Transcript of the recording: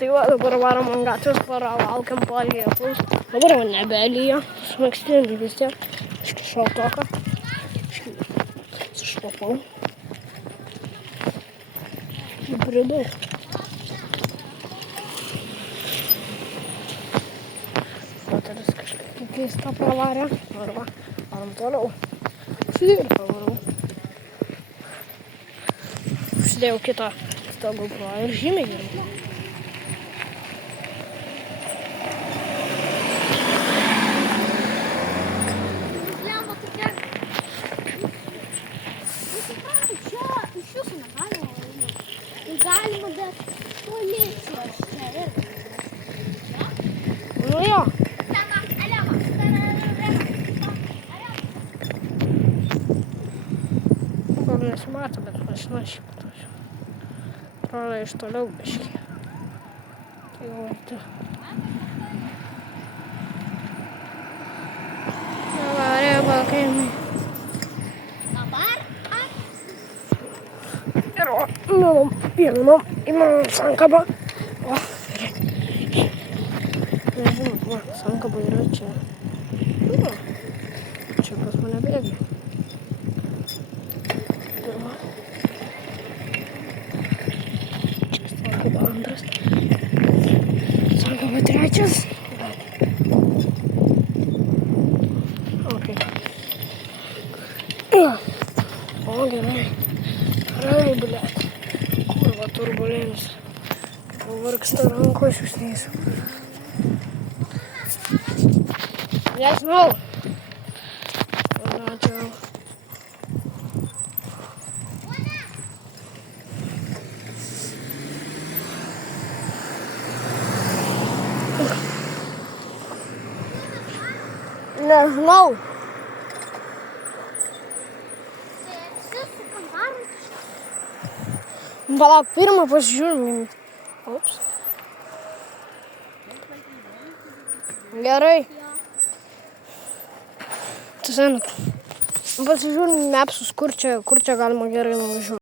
Tai va, dabar varom ant gatvės, laukiam po lietaus. Dabar jau nebelyja, smėgstinį vis tiek. Iški šaltoka. Sušlapau. Įbridau. Moteris kažkaip keista pravarė. Arba, varom toliau. Ir pavarau. Užsidėjau kitą GoPro ir žymiai geriau. Galima, bet policijos čia irgi. Nu jo. Gal nesimato, bet mašina šiaip atvažiuoja. Atrodo iš toliau biškį. Tai jau arti. Dabar jau kaimai. Ir imam sankabą. O, nežinau, va, sankaba yra čia. Nu, čia pas mane bėga. Pirma. Čia sankaba antras. Sankaba trečias. Ok. O, gerai. Gerai, blėt. Kurva turbulencija. Pavargsta rankos jūsnys. Nežinau. Panačiau. Nežinau. Palauk, pirmą pasižiūrim. Ups. Gerai. Tu senuk. Pasižiūrim mapsus, kur čia galima gerai nuvažiuoti.